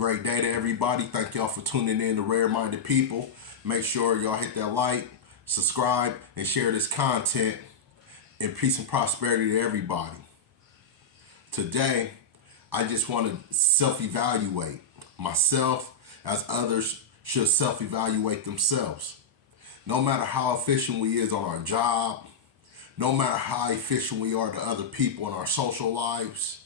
Great day to everybody. Thank y'all for tuning in to Rare Minded People. Make sure y'all hit that like, subscribe, and share this content. And peace and prosperity to everybody. Today, I just want to self-evaluate myself as others should self-evaluate themselves. No matter how efficient we is on our job, no matter how efficient we are to other people in our social lives,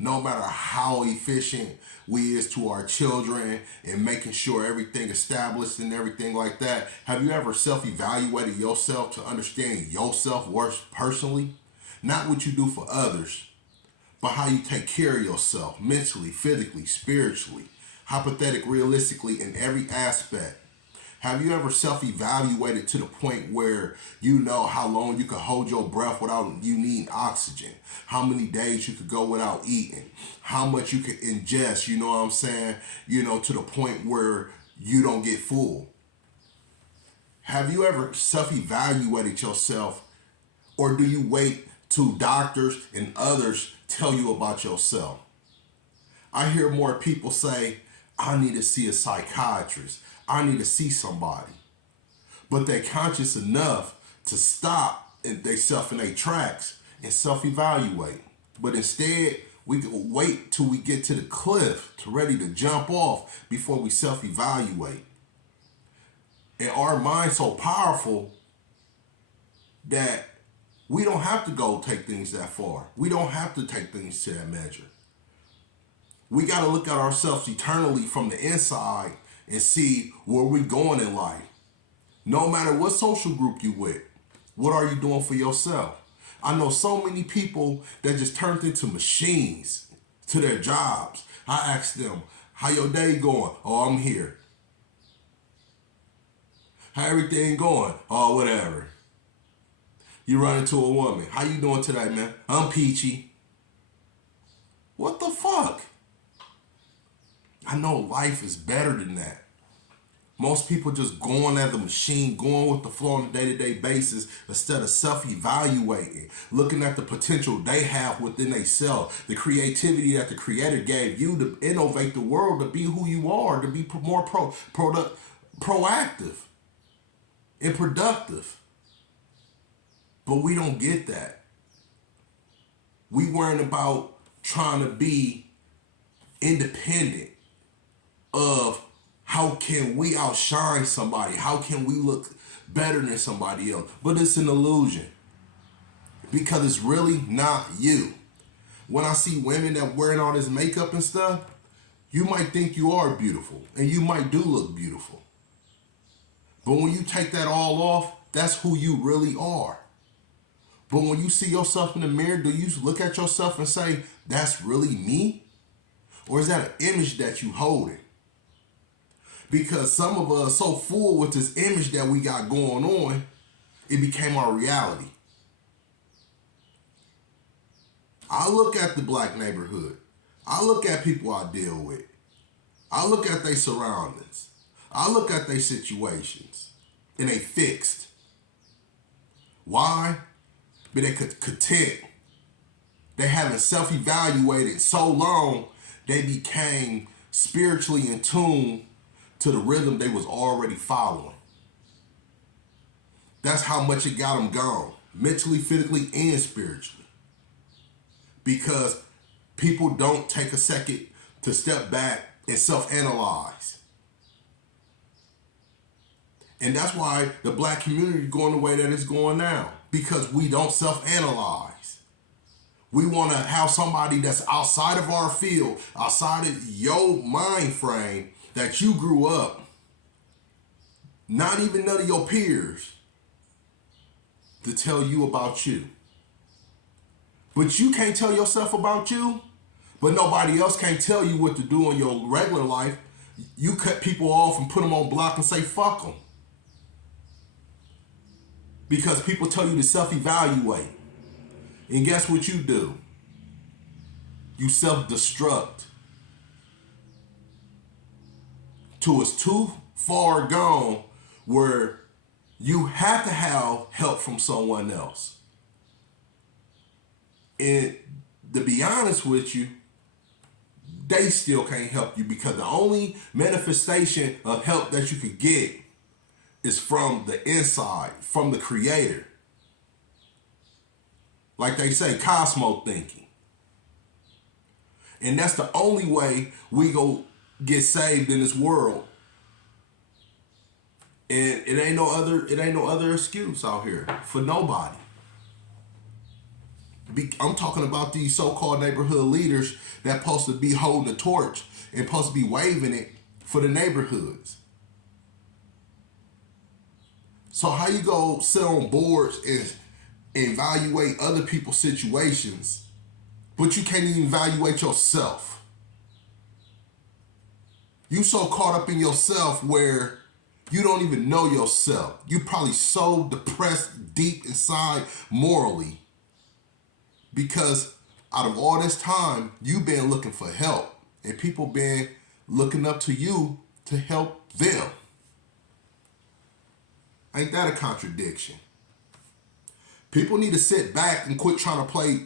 no matter how efficient we is to our children and making sure everything established and everything like that, have you ever self-evaluated yourself to understand your self-worth personally? Not what you do for others, but how you take care of yourself mentally, physically, spiritually, hypothetic, realistically, in every aspect. Have you ever self-evaluated to the point where you know how long you could hold your breath without you needing oxygen? How many days you could go without eating? How much you could ingest, you know what I'm saying? To the point where you don't get full. Have you ever self-evaluated yourself, or do you wait till doctors and others tell you about yourself? I hear more people say, I need to see a psychiatrist. I need to see somebody. But they're conscious enough to stop themselves in their tracks and self-evaluate. But instead, we wait till we get to the cliff, to ready to jump off before we self-evaluate. And our mind's so powerful that we don't have to go take things that far. We don't have to take things to that measure. We got to look at ourselves eternally from the inside and see where we're going in life. No matter what social group you with, what are you doing for yourself? I know so many people that just turned into machines to their jobs. I ask them, how your day going? Oh, I'm here. How everything going? Oh, whatever. You run into a woman. How you doing today, man? I'm peachy. What the fuck? I know life is better than that. Most people just going as a machine, going with the flow on a day-to-day basis instead of self-evaluating, looking at the potential they have within themselves, the creativity that the Creator gave you to innovate the world, to be who you are, to be more proactive and productive. But we don't get that. We worrying about trying to be independent of how can we outshine somebody? How can we look better than somebody else? But it's an illusion because it's really not you. When I see women that wearing all this makeup and stuff, you might think you are beautiful and you might do look beautiful. But when you take that all off, that's who you really are. But when you see yourself in the mirror, do you look at yourself and say, that's really me? Or is that an image that you holding? Because some of us are so full with this image that we got going on, it became our reality. I look at the black neighborhood. I look at people I deal with. I look at their surroundings. I look at their situations. And they fixed. Why? But they could content. They haven't self-evaluated so long, they became spiritually in tune to the rhythm they was already following. That's how much it got them gone, mentally, physically, and spiritually. Because people don't take a second to step back and self-analyze. And that's why the black community is going the way that it's going now. Because we don't self-analyze. We want to have somebody that's outside of our field, outside of your mind frame, that you grew up, not even none of your peers, to tell you about you. But you can't tell yourself about you, but nobody else can't tell you what to do in your regular life. You cut people off and put them on block and say, fuck them. Because people tell you to self-evaluate. And guess what you do? You self-destruct. Till it's too far gone where you have to have help from someone else. And to be honest with you, they still can't help you, because the only manifestation of help that you could get is from the inside, from the creator. Like they say, cosmo thinking. And that's the only way we go get saved in this world. And it ain't no other excuse out here for nobody. I'm talking about these so-called neighborhood leaders that supposed to be holding the torch and supposed to be waving it for the neighborhoods. So how you go sit on boards and evaluate other people's situations, but you can't even evaluate yourself? You so caught up in yourself where you don't even know yourself. You probably so depressed deep inside morally, because out of all this time, you've been looking for help, and people been looking up to you to help them. Ain't that a contradiction? People need to sit back and quit trying to play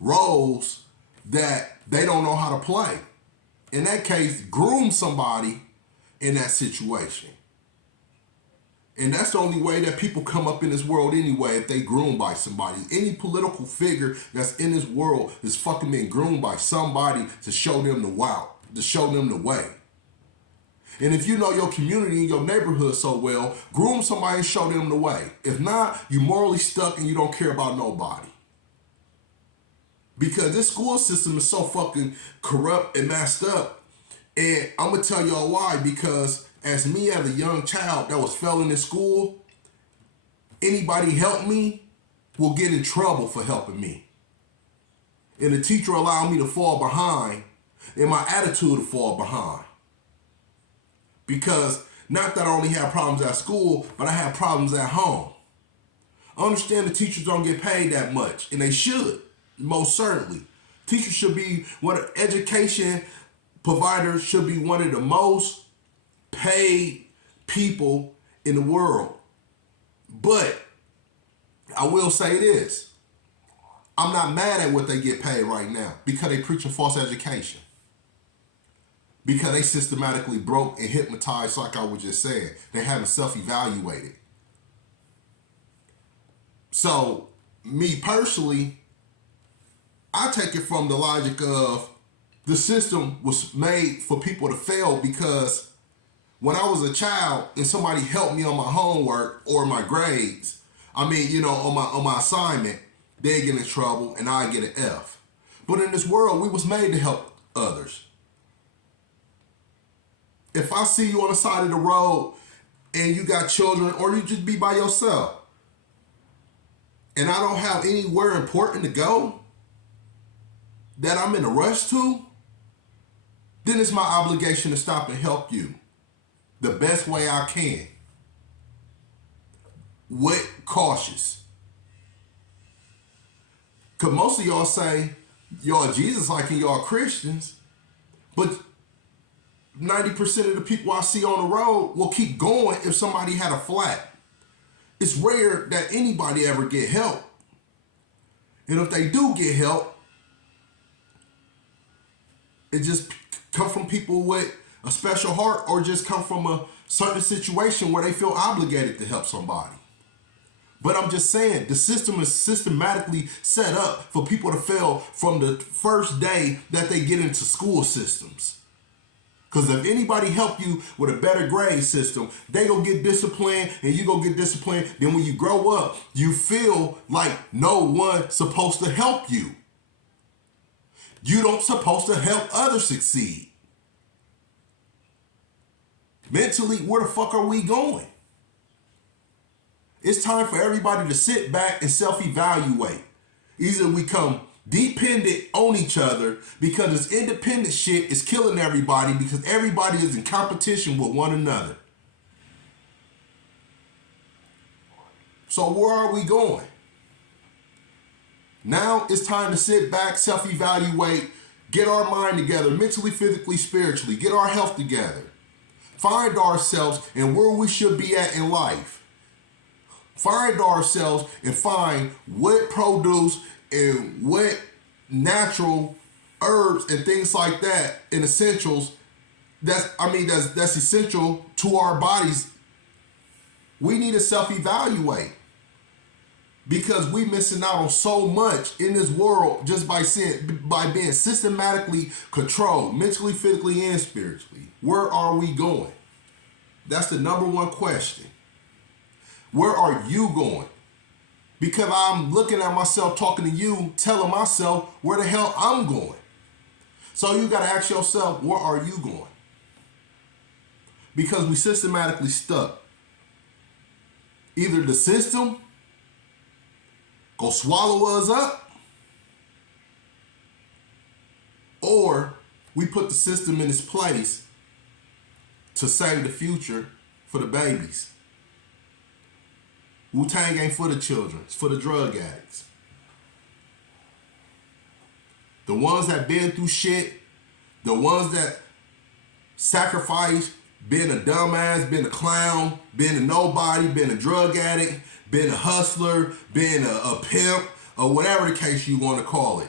roles that they don't know how to play. In that case, groom somebody in that situation. And that's the only way that people come up in this world anyway, if they groomed by somebody. Any political figure that's in this world is fucking being groomed by somebody to show them the wow, to show them the way. And if you know your community and your neighborhood so well, groom somebody and show them the way. If not, you morally stuck and you don't care about nobody. Because this school system is so fucking corrupt and messed up. And I'm going to tell y'all why. Because as a young child that was failing in school, anybody help me will get in trouble for helping me. And the teacher allowed me to fall behind, and my attitude to fall behind. Because not that I only had problems at school, but I had problems at home. I understand the teachers don't get paid that much, and they should, most certainly. Teachers should be education providers should be one of the most paid people in the world. But I will say this. I'm not mad at what they get paid right now, because they preach a false education. Because they systematically broke and hypnotized, like I was just saying. They haven't self-evaluated. So, me personally, I take it from the logic of the system was made for people to fail, because when I was a child and somebody helped me on my homework or my grades, on my assignment, they'd get in trouble and I'd get an F. But in this world, we was made to help others. If I see you on the side of the road and you got children, or you just be by yourself, and I don't have anywhere important to go that I'm in a rush to, then it's my obligation to stop and help you the best way I can. With cautious. Because most of y'all say y'all Jesus-like and y'all Christians, but 90% of the people I see on the road will keep going if somebody had a flat. It's rare that anybody ever get help. And if they do get help, it just come from people with a special heart, or just come from a certain situation where they feel obligated to help somebody. But I'm just saying, the system is systematically set up for people to fail from the first day that they get into school systems. Because if anybody help you with a better grade system, they go get disciplined and you go get disciplined. Then when you grow up, you feel like no one's supposed to help you. You don't supposed to help others succeed. Mentally, where the fuck are we going? It's time for everybody to sit back and self-evaluate. Either we come dependent on each other, because this independent shit is killing everybody, because everybody is in competition with one another. So where are we going? Now it's time to sit back, self-evaluate, get our mind together, mentally, physically, spiritually, get our health together. Find ourselves and where we should be at in life. Find ourselves and find what produce and what natural herbs and things like that and essentials that's essential to our bodies, we need to self-evaluate because we missing out on so much in this world just by being systematically controlled mentally, physically, and spiritually. Where are we going? That's the number one question. Where are you going? Because I'm looking at myself, talking to you, telling myself where the hell I'm going. So you got to ask yourself, where are you going? Because we systematically stuck. Either the system go swallow us up, or we put the system in its place to save the future for the babies. Wu-Tang ain't for the children, it's for the drug addicts. The ones that been through shit, the ones that sacrificed, been a dumbass, been a clown, been a nobody, been a drug addict, been a hustler, been a pimp, or whatever the case you want to call it.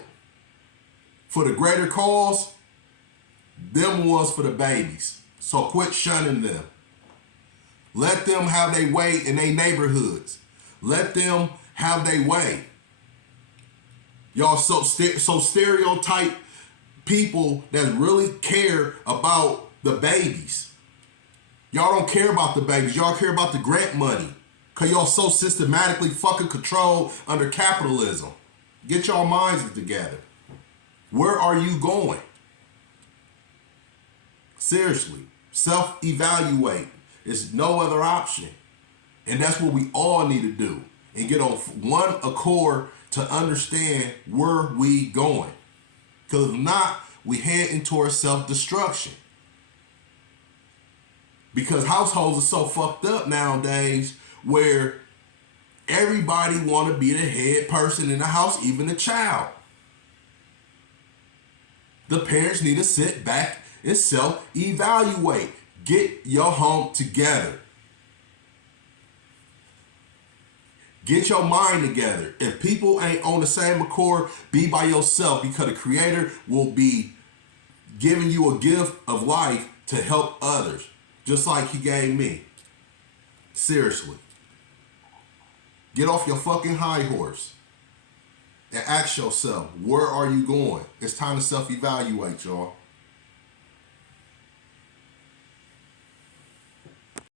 For the greater cause, them ones for the babies. So quit shunning them. Let them have their way in their neighborhoods. Let them have their way. Y'all so stereotype people that really care about the babies. Y'all don't care about the babies. Y'all care about the grant money. Because y'all so systematically fucking controlled under capitalism. Get y'all minds together. Where are you going? Seriously. Self-evaluate. There's no other option. And that's what we all need to do. And get on one accord to understand where we going. Because if not, we head into our self-destruction. Because households are so fucked up nowadays where everybody want to be the head person in the house, even the child. The parents need to sit back and self-evaluate. Get your home together. Get your mind together. If people ain't on the same accord, be by yourself because the Creator will be giving you a gift of life to help others. Just like He gave me. Seriously. Get off your fucking high horse and ask yourself, where are you going? It's time to self-evaluate, y'all.